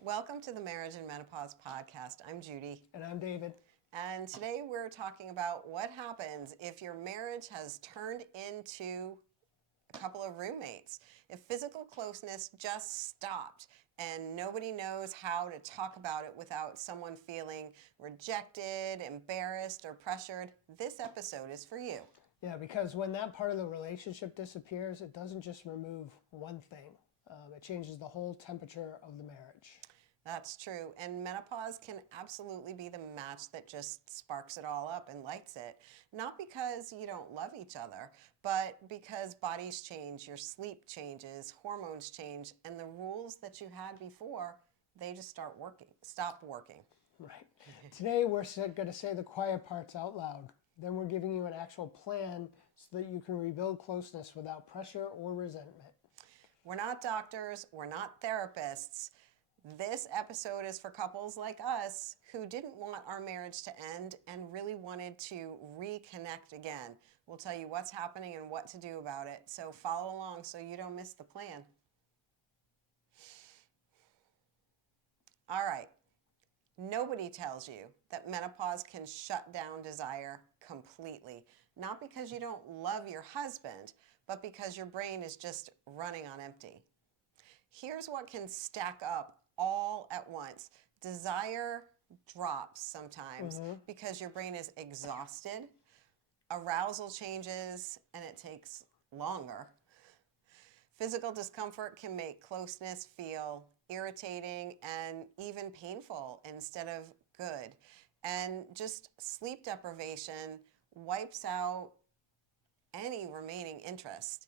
Welcome to the Marriage and Menopause podcast. I'm Judy. And I'm David. And today we're talking about what happens if your marriage has turned into a couple of roommates. If physical closeness just stopped and nobody knows how to talk about it without someone feeling rejected, embarrassed, or pressured, this episode is for you. Yeah, because when that part of the relationship disappears, it doesn't just remove one thing. It changes the whole temperature of the marriage. That's true. And menopause can absolutely be the match that just sparks it all up and lights it. Not because you don't love each other, but because bodies change, your sleep changes, hormones change, and the rules that you had before, they just stop working. Right. Today we're going to say the quiet parts out loud. Then we're giving you an actual plan so that you can rebuild closeness without pressure or resentment. We're not doctors, we're not therapists. This episode is for couples like us who didn't want our marriage to end and really wanted to reconnect again. We'll tell you what's happening and what to do about it. So follow along so you don't miss the plan. All right. Nobody tells you that menopause can shut down desire completely. Not because you don't love your husband, but because your brain is just running on empty. Here's what can stack up all at once. Desire drops sometimes because your brain is exhausted. Arousal changes and it takes longer. Physical discomfort can make closeness feel irritating and even painful instead of good. And just sleep deprivation wipes out any remaining interest.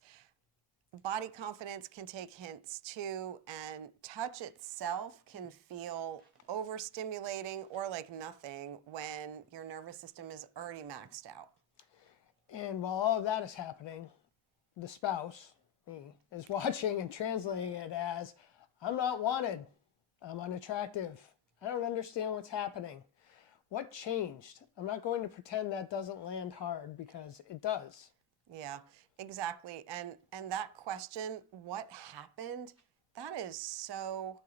Body confidence can take hints too, and touch itself can feel overstimulating or like nothing when your nervous system is already maxed out. And while all of that is happening, the spouse, me, is watching and translating it as, I'm not wanted, I'm unattractive, I don't understand what's happening. What changed? I'm not going to pretend that doesn't land hard because it does. Yeah, exactly. And that question, what happened, that is so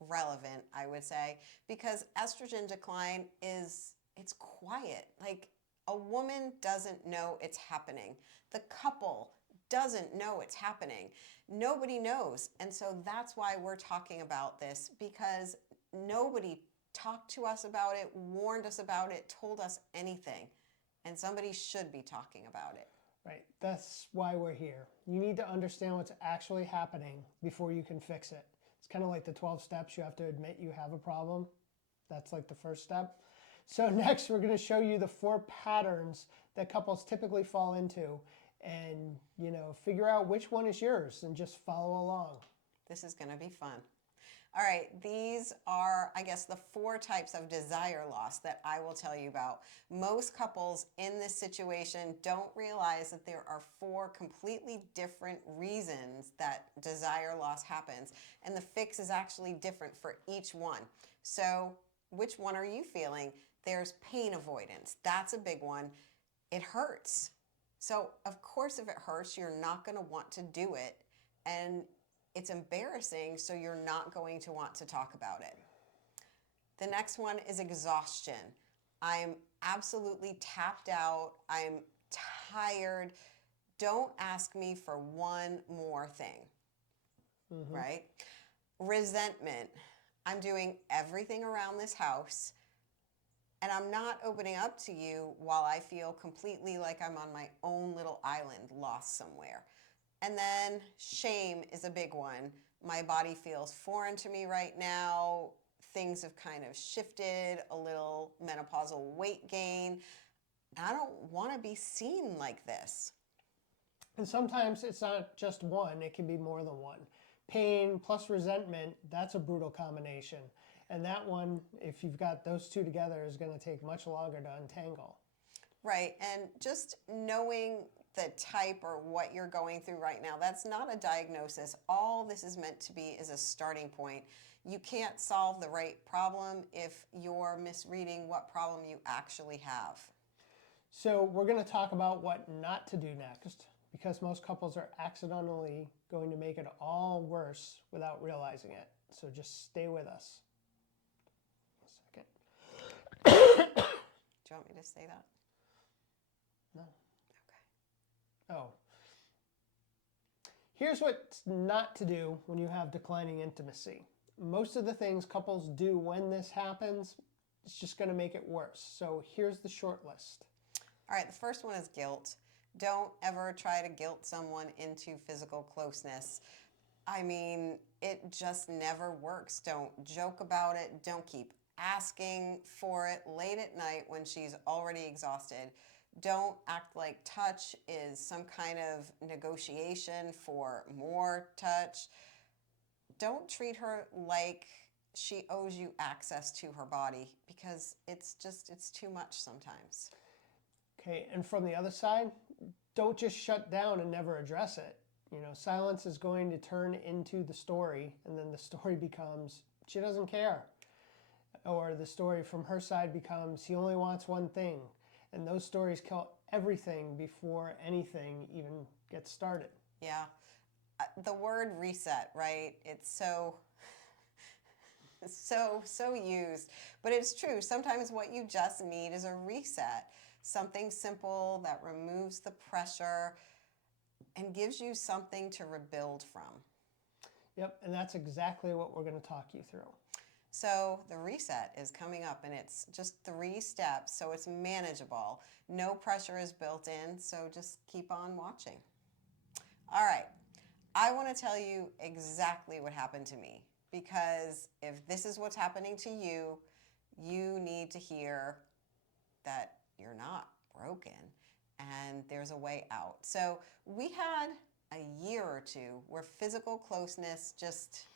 relevant, I would say, because estrogen decline it's quiet. Like a woman doesn't know it's happening. The couple doesn't know it's happening. Nobody knows. And so that's why we're talking about this, because nobody talked to us about it, warned us about it, told us anything. And somebody should be talking about it. Right, that's why we're here. You need to understand what's actually happening before you can fix it. It's kind of like the 12 steps. You have to admit you have a problem. That's like the first step. So next we're going to show you the 4 patterns that couples typically fall into and, figure out which one is yours and just follow along. This is going to be fun. All right, these are, I guess, the 4 types of desire loss that I will tell you about. Most couples in this situation don't realize that there are 4 completely different reasons that desire loss happens, and the fix is actually different for each one. So which one are you feeling? There's pain avoidance. That's a big one. It hurts. So of course, if it hurts, you're not going to want to do it, and it's embarrassing, so you're not going to want to talk about it. The next one is exhaustion. I'm absolutely tapped out. I'm tired. Don't ask me for one more thing, right? Resentment. I'm doing everything around this house, and I'm not opening up to you while I feel completely like I'm on my own little island, lost somewhere. And then shame is a big one. My body feels foreign to me right now. Things have kind of shifted, a little menopausal weight gain. I don't want to be seen like this. And sometimes it's not just one, it can be more than one. Pain plus resentment, that's a brutal combination. And that one, if you've got those 2 together, is going to take much longer to untangle. Right, and just knowing the type or what you're going through right now, that's not a diagnosis. All this is meant to be is a starting point. You can't solve the right problem if you're misreading what problem you actually have. So we're going to talk about what not to do next, because most couples are accidentally going to make it all worse without realizing it. So just stay with us. A second. Do you want me to say that? No. Okay. Oh. Here's what not to do when you have declining intimacy. Most of the things couples do when this happens, it's just going to make it worse. So here's the short list. All right, the first one is guilt. Don't ever try to guilt someone into physical closeness. I mean, it just never works. Don't joke about it. Don't keep asking for it late at night when she's already exhausted. Don't act like touch is some kind of negotiation for more touch. Don't treat her like she owes you access to her body, because it's too much sometimes. Okay, and from the other side, don't just shut down and never address it. You know, silence is going to turn into the story, and then the story becomes she doesn't care. Or the story from her side becomes he only wants one thing. And those stories kill everything before anything even gets started. Yeah. The word reset, right? It's so used, but it's true. Sometimes what you just need is a reset. Something simple that removes the pressure and gives you something to rebuild from. Yep, and that's exactly what we're going to talk you through. So the reset is coming up, and it's just 3 steps, so it's manageable. No pressure is built in, so just keep on watching. All right, I want to tell you exactly what happened to me, because if this is what's happening to you, you need to hear that you're not broken and there's a way out. So we had a year or 2 where physical closeness just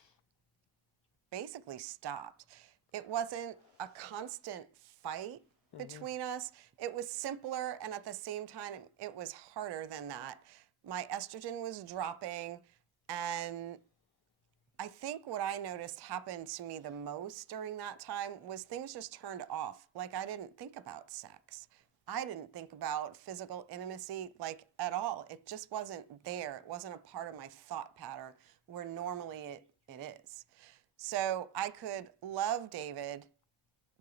basically stopped. It wasn't a constant fight between us. It was simpler, and at the same time, it was harder than that. My estrogen was dropping, and I think what I noticed happened to me the most during that time was things just turned off. Like, I didn't think about sex. I didn't think about physical intimacy, like, at all. It just wasn't there. It wasn't a part of my thought pattern where normally it is. So I could love David,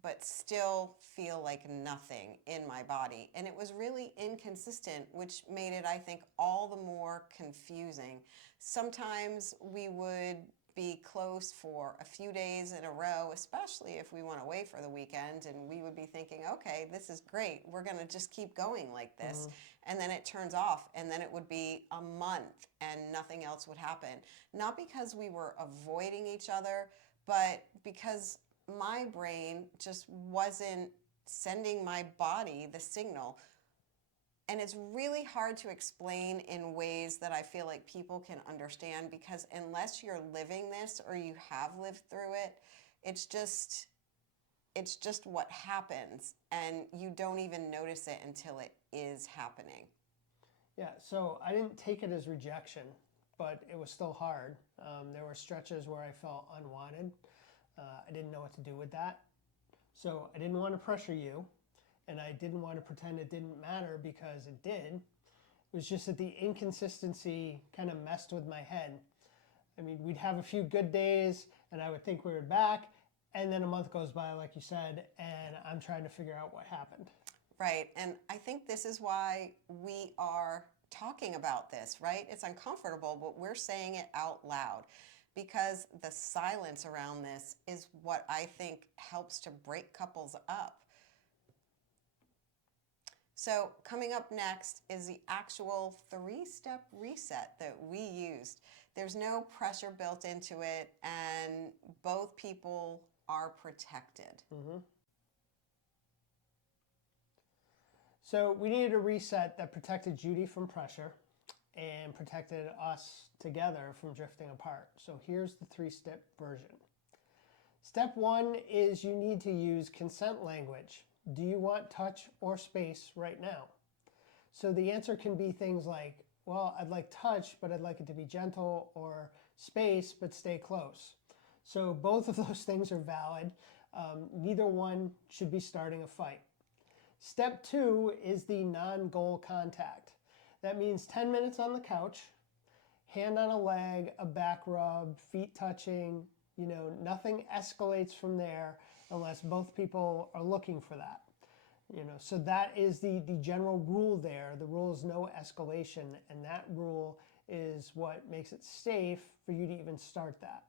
but still feel like nothing in my body. And it was really inconsistent, which made it, I think, all the more confusing. Sometimes we would be close for a few days in a row, especially if we went away for the weekend, and we would be thinking, okay, this is great. We're going to just keep going like this. And then it turns off, and then it would be a month and nothing else would happen. Not because we were avoiding each other, but because my brain just wasn't sending my body the signal. And it's really hard to explain in ways that I feel like people can understand, because unless you're living this or you have lived through it, it's just what happens, and you don't even notice it until it is happening. Yeah, so I didn't take it as rejection, but it was still hard. There were stretches where I felt unwanted. I didn't know what to do with that. So I didn't want to pressure you, and I didn't want to pretend it didn't matter, because it did. It was just that the inconsistency kind of messed with my head. I mean, we'd have a few good days, and I would think we were back, and then a month goes by, like you said, and I'm trying to figure out what happened. Right, and I think this is why we are talking about this, right? It's uncomfortable, but we're saying it out loud, because the silence around this is what I think helps to break couples up. So coming up next is the actual 3-step reset that we used. There's no pressure built into it, and both people are protected. So we needed a reset that protected Judy from pressure and protected us together from drifting apart. So here's the 3-step version. Step 1 is you need to use consent language. Do you want touch or space right now? So the answer can be things like, well, I'd like touch, but I'd like it to be gentle, or space, but stay close. So both of those things are valid. Neither one should be starting a fight. Step 2 is the non-goal contact. That means 10 minutes on the couch, hand on a leg, a back rub, feet touching, You know, nothing escalates from there unless both people are looking for that. You know, so that is the general rule there. The rule is no escalation, and that rule is what makes it safe for you to even start that.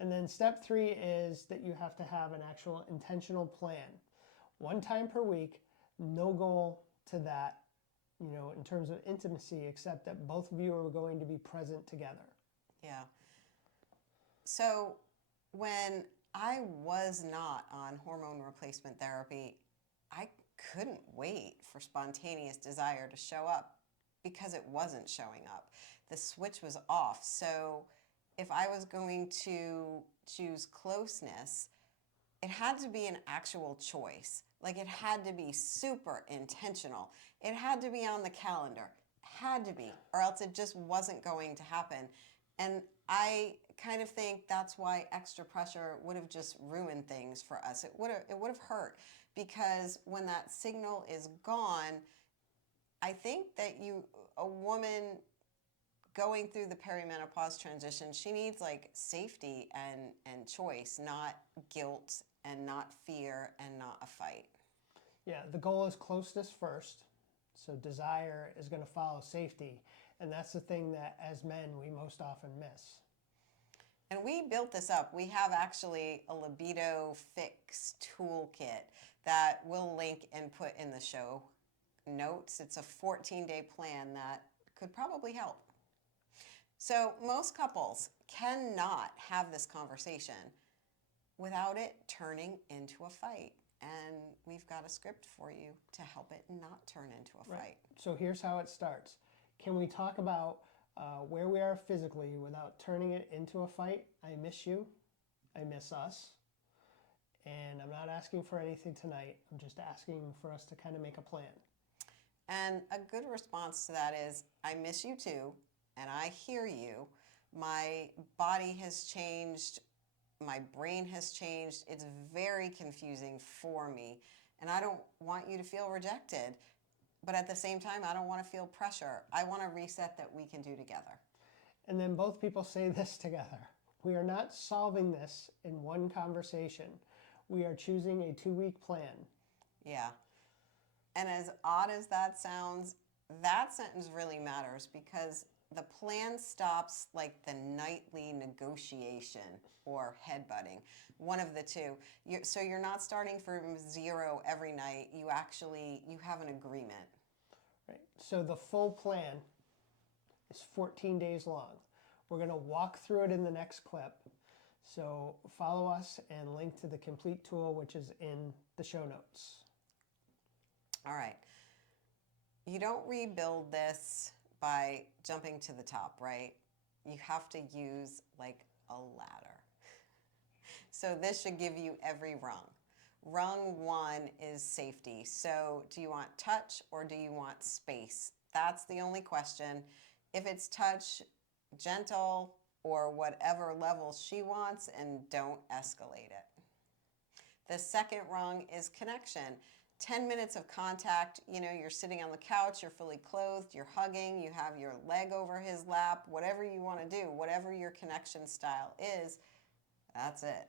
And then step 3 is that you have to have an actual intentional plan. One time per week, no goal to that, you know, in terms of intimacy, except that both of you are going to be present together. Yeah. So when I was not on hormone replacement therapy, I couldn't wait for spontaneous desire to show up because it wasn't showing up. The switch was off. So if I was going to choose closeness, it had to be an actual choice. Like, it had to be super intentional. It had to be on the calendar. Had to be, or else it just wasn't going to happen. And I kind of think that's why extra pressure would have just ruined things for us. It would have hurt, because when that signal is gone, I think that a woman going through the perimenopause transition, she needs like safety and choice, not guilt and not fear and not a fight. Yeah, the goal is closeness first. So desire is going to follow safety. And that's the thing that as men we most often miss. And we built this up. We have actually a libido fix toolkit that we'll link and put in the show notes. It's a 14-day plan that could probably help. So most couples cannot have this conversation without it turning into a fight. And we've got a script for you to help it not turn into a fight. Right. So here's how it starts. Can we talk about where we are physically without turning it into a fight? I miss you. I miss us. And I'm not asking for anything tonight. I'm just asking for us to kind of make a plan. And a good response to that is, I miss you too, and I hear you. My body has changed. My brain has changed. It's very confusing for me. And I don't want you to feel rejected. But at the same time, I don't want to feel pressure. I want a reset that we can do together. And then both people say this together. We are not solving this in one conversation. We are choosing a 2-week plan. Yeah. And as odd as that sounds, that sentence really matters, because the plan stops like the nightly negotiation or headbutting, one of the two. So you're not starting from 0 every night. You have an agreement. Right. So the full plan is 14 days long. We're going to walk through it in the next clip. So follow us and link to the complete tool, which is in the show notes. All right. You don't rebuild this by jumping to the top, right? You have to use like a ladder. So this should give you every rung. Rung 1 is safety. So do you want touch or do you want space? That's the only question. If it's touch, gentle, or whatever level she wants, and don't escalate it. The second rung is connection. 10 minutes of contact, you're sitting on the couch, you're fully clothed, you're hugging, you have your leg over his lap, whatever you want to do, whatever your connection style is, that's it.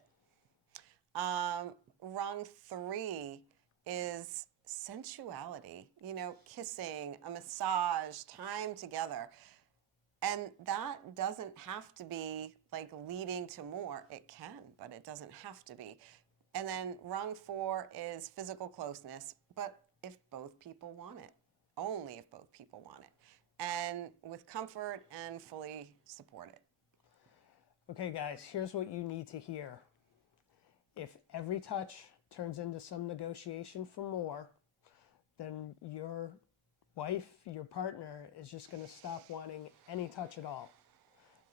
Rung 3 is sensuality, kissing, a massage, time together. And that doesn't have to be like leading to more. It can, but it doesn't have to be. And then rung 4 is physical closeness, but if both people want it, only if both people want it, and with comfort and fully support it. Okay, guys, here's what you need to hear. If every touch turns into some negotiation for more, then your wife, your partner, is just going to stop wanting any touch at all.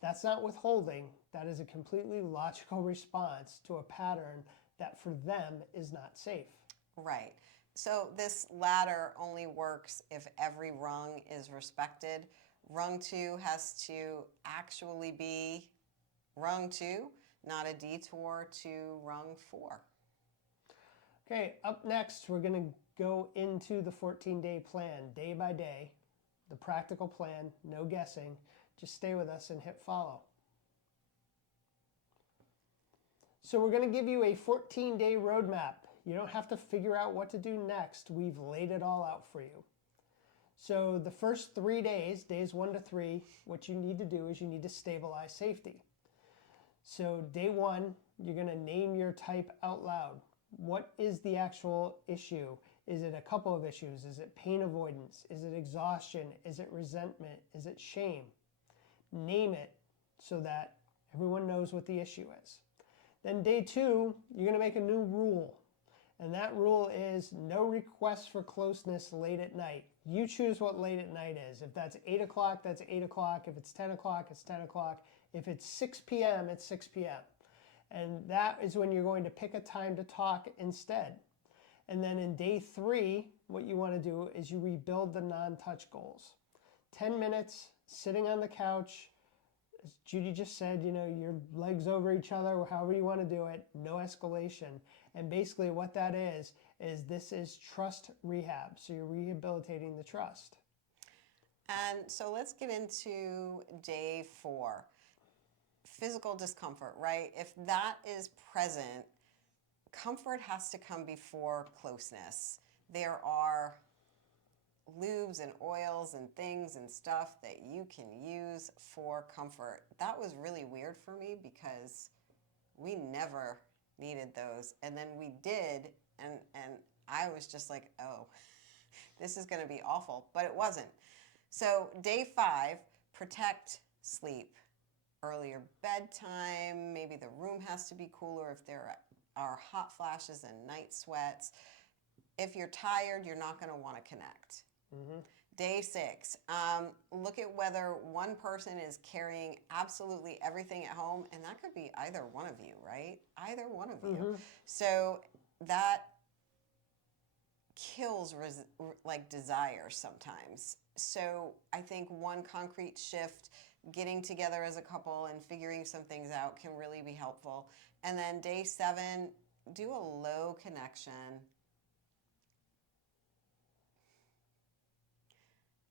That's not withholding. That is a completely logical response to a pattern that for them is not safe. Right. So this ladder only works if every rung is respected. Rung 2 has to actually be rung 2, not a detour to rung 4. Okay, up next, we're going to go into the 14-day plan, day by day, the practical plan, no guessing. Just stay with us and hit follow. So we're going to give you a 14-day roadmap. You don't have to figure out what to do next. We've laid it all out for you. So the first 3 days, days 1 to 3, what you need to do is you need to stabilize safety. So day 1, you're going to name your type out loud. What is the actual issue? Is it a couple of issues? Is it pain avoidance? Is it exhaustion? Is it resentment? Is it shame? Name it so that everyone knows what the issue is. Then day 2, you're going to make a new rule. And that rule is no requests for closeness late at night. You choose what late at night is. If that's 8 o'clock, that's 8 o'clock. If it's 10 o'clock, it's 10 o'clock. If it's 6 p.m., it's 6 p.m. And that is when you're going to pick a time to talk instead. And then in day 3, what you want to do is you rebuild the non-touch goals. 10 minutes, sitting on the couch. As Judy just said, your legs over each other, however you want to do it, no escalation. And basically what that is this is trust rehab. So you're rehabilitating the trust. And so let's get into day 4. Physical discomfort, right? If that is present, comfort has to come before closeness. There are lubes and oils and things and stuff that you can use for comfort. That was really weird for me because we never needed those. And then we did, and I was just like, oh, this is going to be awful. But it wasn't. So day 5, protect sleep. Earlier bedtime, maybe the room has to be cooler if there are hot flashes and night sweats. If you're tired, you're not going to want to connect. Mm-hmm. Day 6, look at whether one person is carrying absolutely everything at home, and that could be either one of you, right? Either one of you. Mm-hmm. So that kills desire sometimes. So I think one concrete shift, getting together as a couple and figuring some things out can really be helpful. And then day 7, do a low connection.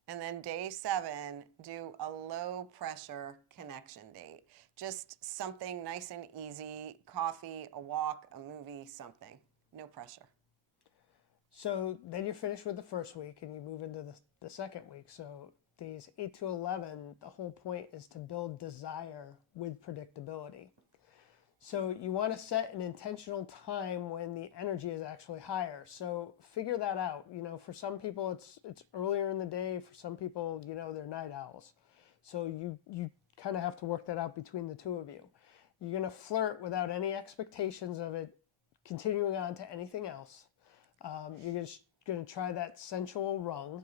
And then day 7, do a low pressure connection date. Just something nice and easy, coffee, a walk, a movie, something. No pressure. So then you're finished with the first week and you move into the second week. So days 8 to 11, the whole point is to build desire with predictability. So you want to set an intentional time when the energy is actually higher. So figure that out. For some people it's earlier in the day. For some people, they're night owls. So you kind of have to work that out between the two of you. You're going to flirt without any expectations of it continuing on to anything else. You're just going to try that sensual rung.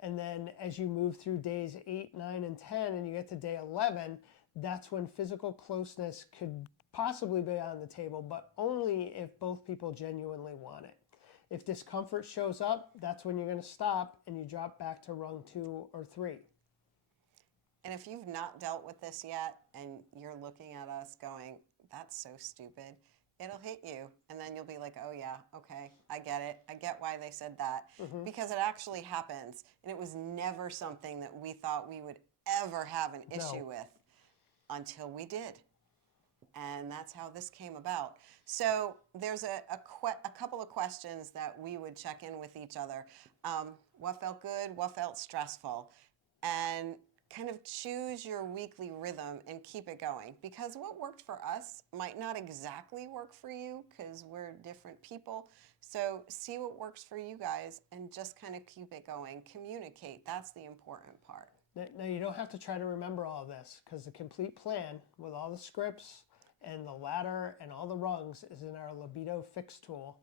And then as you move through days 8, 9, and 10, and you get to day 11, that's when physical closeness could possibly be on the table, but only if both people genuinely want it. If discomfort shows up, that's when you're going to stop and you drop back to rung 2 or 3. And if you've not dealt with this yet and you're looking at us going, that's so stupid, it'll hit you. And then you'll be like, oh yeah, okay, I get it. I get why they said that. Mm-hmm. Because it actually happens. And it was never something that we thought we would ever have an issue with until we did. And that's how this came about. So there's a couple of questions that we would check in with each other. What felt good? What felt stressful? And kind of choose your weekly rhythm and keep it going. Because what worked for us might not exactly work for you because we're different people. So see what works for you guys and just kind of keep it going. Communicate. That's the important part. Now, you don't have to try to remember all of this because the complete plan with all the scripts and the ladder and all the rungs is in our Libido Fix tool.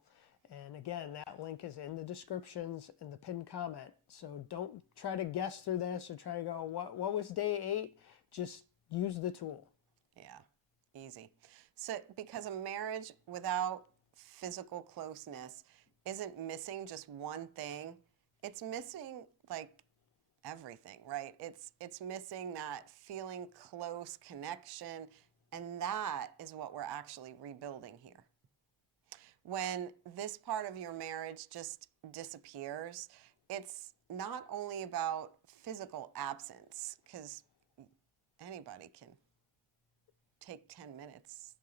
And again, that link is in the descriptions and the pinned comment. So don't try to guess through this or try to go, what was day 8? Just use the tool. Yeah, easy. So because a marriage without physical closeness isn't missing just one thing, it's missing everything, right? It's missing that feeling close connection, and that is what we're actually rebuilding here. When this part of your marriage just disappears, it's not only about physical absence, because anybody can take 10 minutes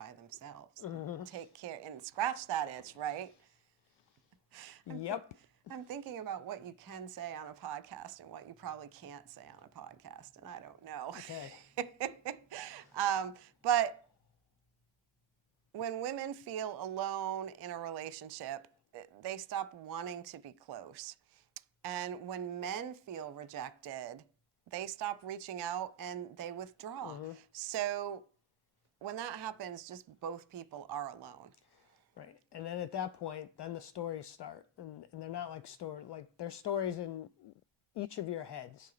by themselves. Take care and scratch that itch, right? Yep. I'm thinking about what you can say on a podcast and what you probably can't say on a podcast, and I don't know. Okay. But when women feel alone in a relationship, they stop wanting to be close. And when men feel rejected, they stop reaching out and they withdraw. So when that happens, just both people are alone. Right. And then at that point, then the stories start. And they're not like they're stories in each of your heads.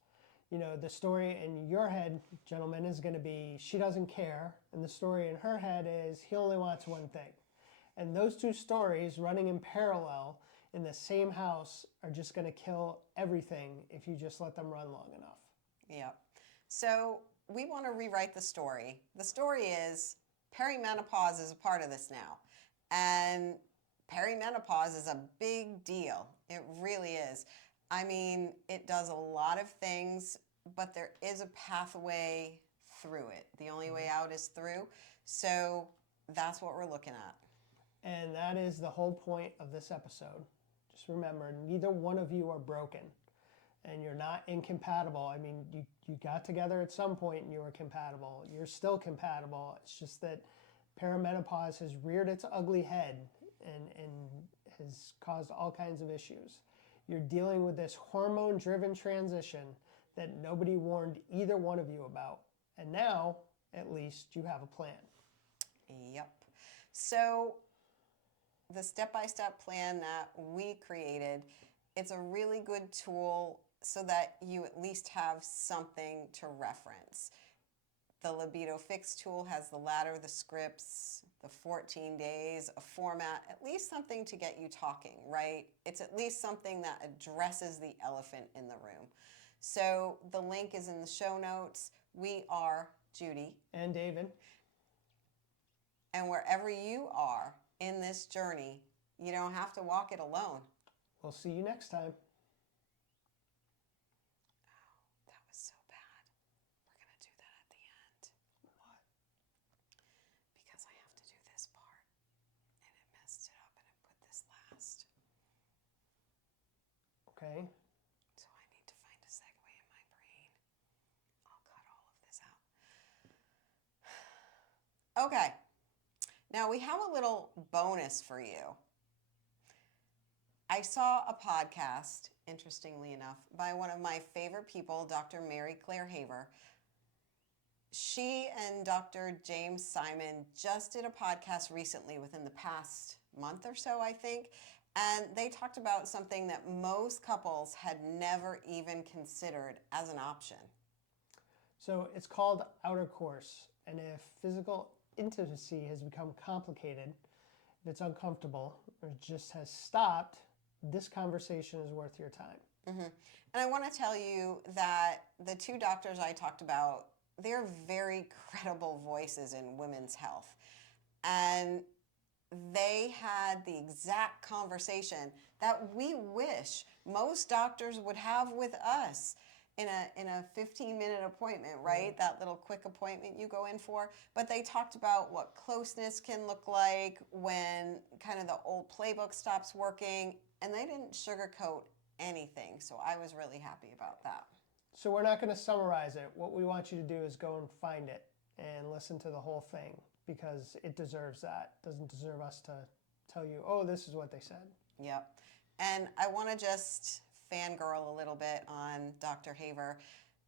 You know, the story in your head, gentlemen, is going to be she doesn't care. And the story in her head is he only wants one thing. And those two stories running in parallel in the same house are just going to kill everything if you just let them run long enough. Yep. So we want to rewrite the story. The story is perimenopause is a part of this now. And perimenopause is a big deal. It really is. I mean, it does a lot of things, but there is a pathway through it. The only way out is through. So that's what we're looking at. And that is the whole point of this episode. Just remember, neither one of you are broken. And you're not incompatible. I mean, you got together at some point and you were compatible. You're still compatible. It's just that perimenopause has reared its ugly head and has caused all kinds of issues. You're dealing with this hormone-driven transition that nobody warned either one of you about. And now, at least, you have a plan. Yep. So the step-by-step plan that we created, it's a really good tool so that you at least have something to reference. The Libido Fix tool has the ladder, the scripts, the 14 days, a format, at least something to get you talking, right? It's at least something that addresses the elephant in the room. So the link is in the show notes. We are Judy and David. And wherever you are in this journey, you don't have to walk it alone. We'll see you next time. That was so bad. We're going to do that at the end. What? Because I have to do this part. And it messed it up and it put this last. Okay. So I need to find a segue in my brain. I'll cut all of this out. Okay. Now we have a little bonus for you. I saw a podcast, interestingly enough, by one of my favorite people, Dr. Mary Claire Haver. She and Dr. James Simon just did a podcast recently within the past month or so, I think, and they talked about something that most couples had never even considered as an option. So it's called outer course, and if physical intimacy has become complicated, if it's uncomfortable, or just has stopped, this conversation is worth your time. Mm-hmm. And I want to tell you that the two doctors I talked about, they're very credible voices in women's health. And they had the exact conversation that we wish most doctors would have with us in a 15-minute appointment, right? That little quick appointment you go in for. But they talked about what closeness can look like when kind of the old playbook stops working, and they didn't sugarcoat anything. So I was really happy about that. So we're not going to summarize it. What we want you to do is go and find it and listen to the whole thing because it deserves that. It doesn't deserve us to tell you, oh, this is what they said. Yep. And I want to just fangirl a little bit on Dr. Haver.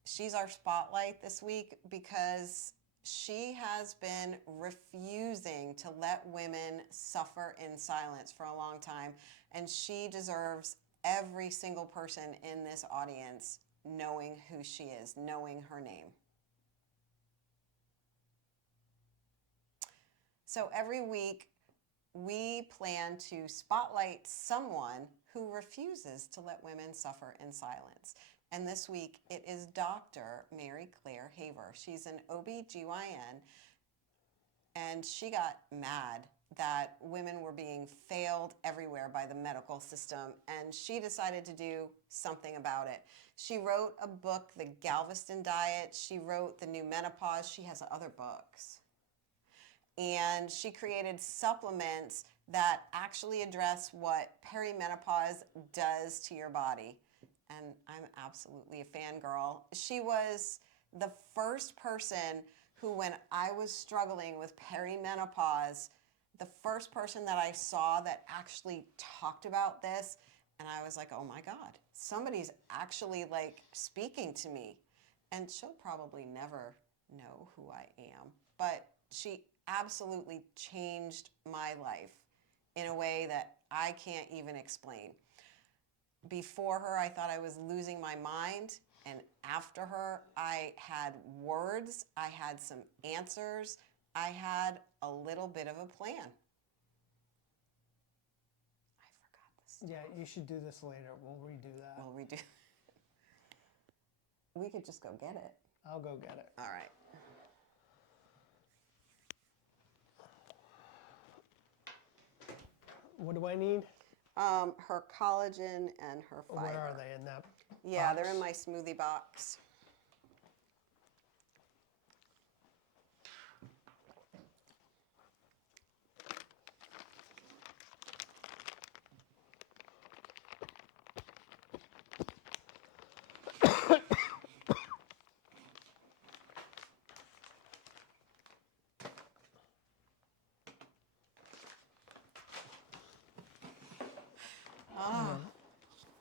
She's our spotlight this week because she has been refusing to let women suffer in silence for a long time. And she deserves every single person in this audience knowing who she is, knowing her name. So every week, we plan to spotlight someone who refuses to let women suffer in silence. And this week, it is Dr. Mary Claire Haver. She's an OB/GYN, and she got mad that women were being failed everywhere by the medical system, and she decided to do something about it. She wrote a book, The Galveston Diet. She wrote The New Menopause. She has other books. and she created supplements that actually address what perimenopause does to your body. And I'm absolutely a fangirl. She was the first person who, when I was struggling with perimenopause, the first person that I saw that actually talked about this, and I was like, oh my God, somebody's actually like speaking to me. And she'll probably never know who I am, but she absolutely changed my life in a way that I can't even explain. Before her, I thought I was losing my mind. And after her, I had words, I had some answers, I had a little bit of a plan. I forgot this. Yeah, you should do this later. We'll redo that. We'll redo. We could just go get it. I'll go get it. All right. What do I need? Her collagen and her fiber. Where are they in that? Yeah, they're box? in my smoothie box.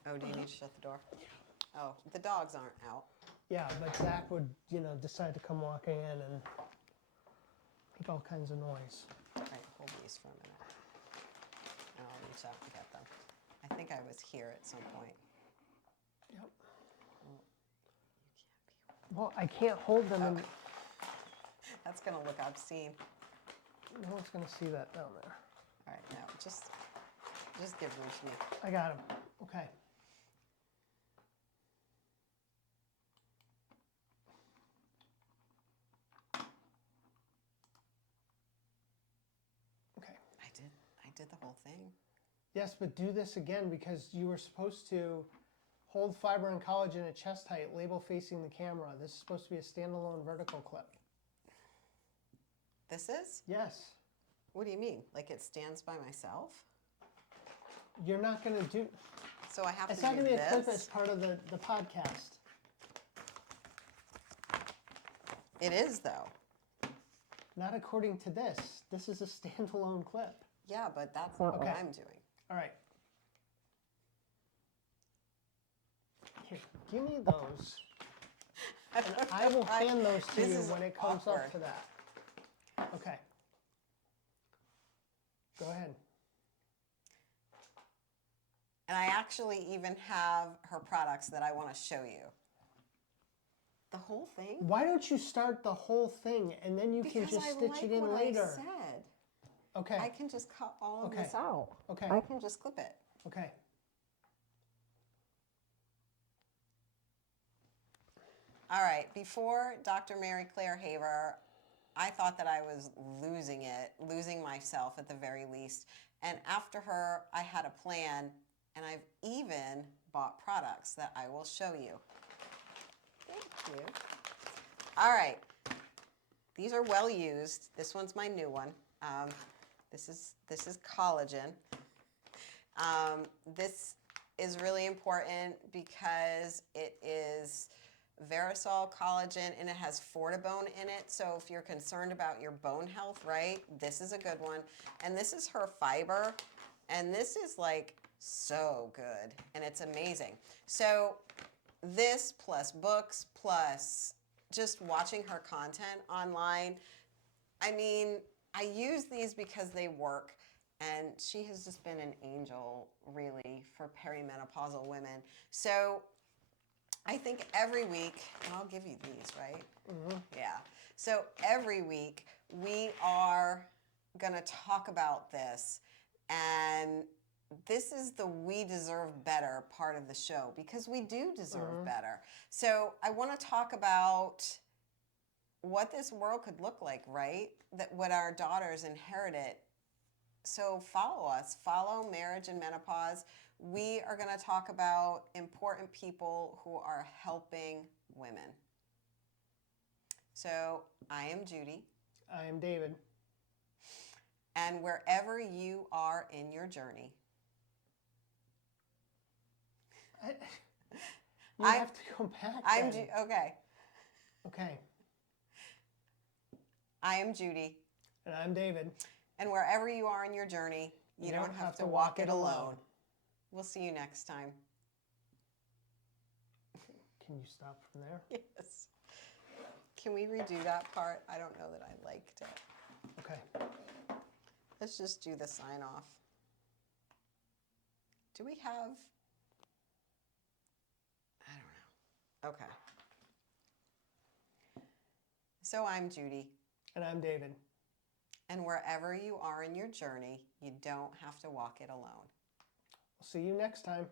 Oh, do you need to shut the door? Oh, the dogs aren't out. Yeah, but Zach would, decide to come walking in and make all kinds of noise. All right, hold these for a minute. And I'll reach out and get them. I think I was here at some point. Yep. You can't be. Well, I can't hold them in. That's going to look obscene. No one's going to see that down there. All right, now just give them to me. I got them. Okay. Okay. I did the whole thing. Yes, but do this again because you were supposed to hold fiber and collagen at chest height, label facing the camera. This is supposed to be a standalone vertical clip. This is? Yes. What do you mean? Like it stands by myself? You're not going to do... So I have It's to not do going to be a clip this? as part of the podcast. It is, though. Not according to this. This is a standalone clip. Yeah, but that's not what Okay. I'm doing. All right. Here, give me those. And I will hand those to This you is when it comes awkward. up to that. Okay. Go ahead. And I actually even have her products that I want to show you. The whole thing? Why don't you start the whole thing and then you can Because just I stitch like it in what later? I said. Okay. I can just cut all of Okay. this out. Okay. I can just clip it. Okay. All right, before Dr. Mary Claire Haver, I thought that I was losing myself at the very least. And after her, I had a plan, and I've even bought products that I will show you. Thank you. All right, these are well used. This one's my new one. This is collagen. This is really important because it is Verisol collagen and it has Fortibone in it. So if you're concerned about your bone health, right, this is a good one. And this is her fiber, and this is like so good and it's amazing. So this plus books plus just watching her content online, I mean, I use these because they work, and she has just been an angel really for perimenopausal women. So I think every week, and I'll give you these, right? Mm-hmm. Yeah. So every week we are going to talk about this, and this is the we deserve better part of the show because we do deserve better. So I want to talk about what this world could look like, right? That what our daughters inherited. So follow us, follow Marriage and Menopause. We are going to talk about important people who are helping women. So I am Judy. I am David. And wherever you are in your journey, You have to go back. Then. Okay. Okay. I am Judy. And I'm David. And wherever you are in your journey, you don't have to walk it alone. We'll see you next time. Can you stop from there? Yes. Can we redo that part? I don't know that I liked it. Okay. Let's just do the sign off. Do we have... I don't know. Okay. So I'm Judy. And I'm David. And wherever you are in your journey, you don't have to walk it alone. We'll see you next time.